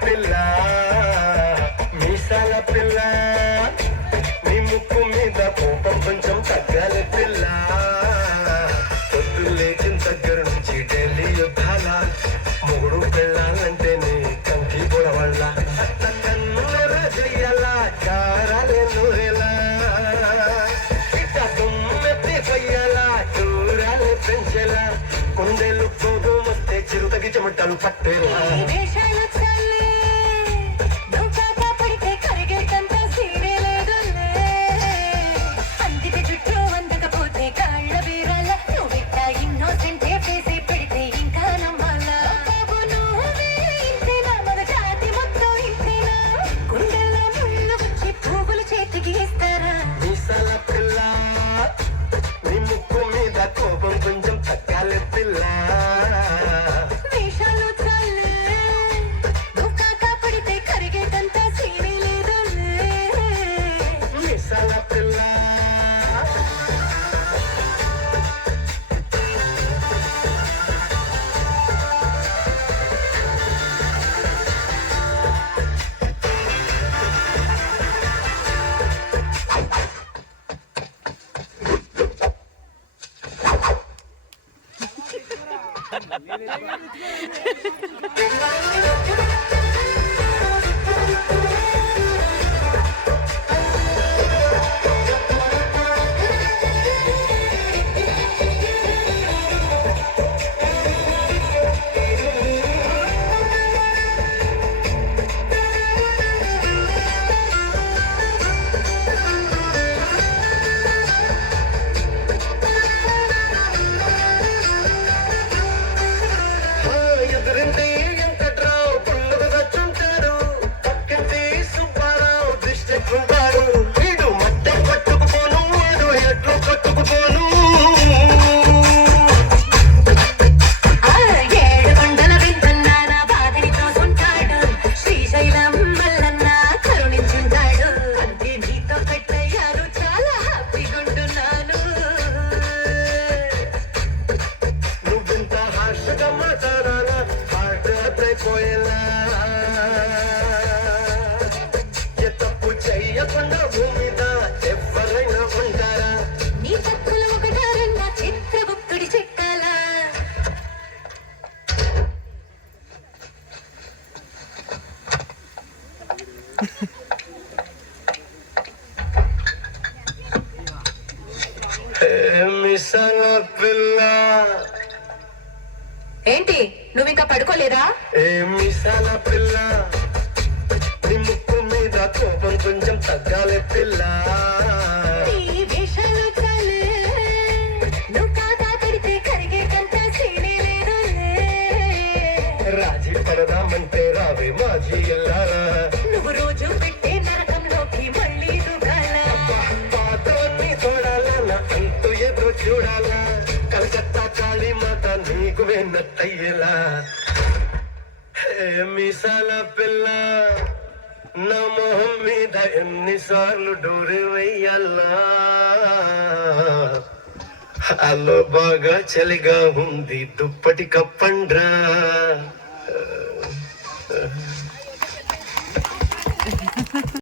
పిల్ల మీసాల పిల్ల నీ ముక్కు మీద కోపం కొంచెం తగ్గాలి పిల్ల పొద్దు లేచిన దగ్గర నుంచి ఢిల్లీ యుద్ధాల మొగుడు పెళ్ళాలంటే నీ కంకి పొడవళ్ళ కన్నుల చెయ్యాల కారాలే నూరెలా ఇట్ట దుమ్మెత్తి పొయ్యాల దూరాలే పెంచేలా కొండేళ్ళు కోపం వస్తే చిరుతకి చెమటలు పట్టేలా ఏంటి నువ్వు ఇంకా పడుకోలేదా? మిసాల పిల్ల నీ ముక్కు మీద కోపం కొంచెం తగ్గాలి పిల్ల రాజీ పడదామంటే రావే మాజీ ఎల్లారా నువ్వు రోజు పెట్టే నరకంలోకి మళ్ళీ పాత్రని చూడాలన్న అంతు ఎదురు చూడాలా కలకత్తా కాళీ మాత నీకు వెన్నట్టయ్యేలా మీసాల పిల్ల నా మొహం మీద ఎన్నిసార్లు డోరు వెయ్యాలా అల్లో బాగా చలిగా ఉంది దుప్పటి కప్పండ్రా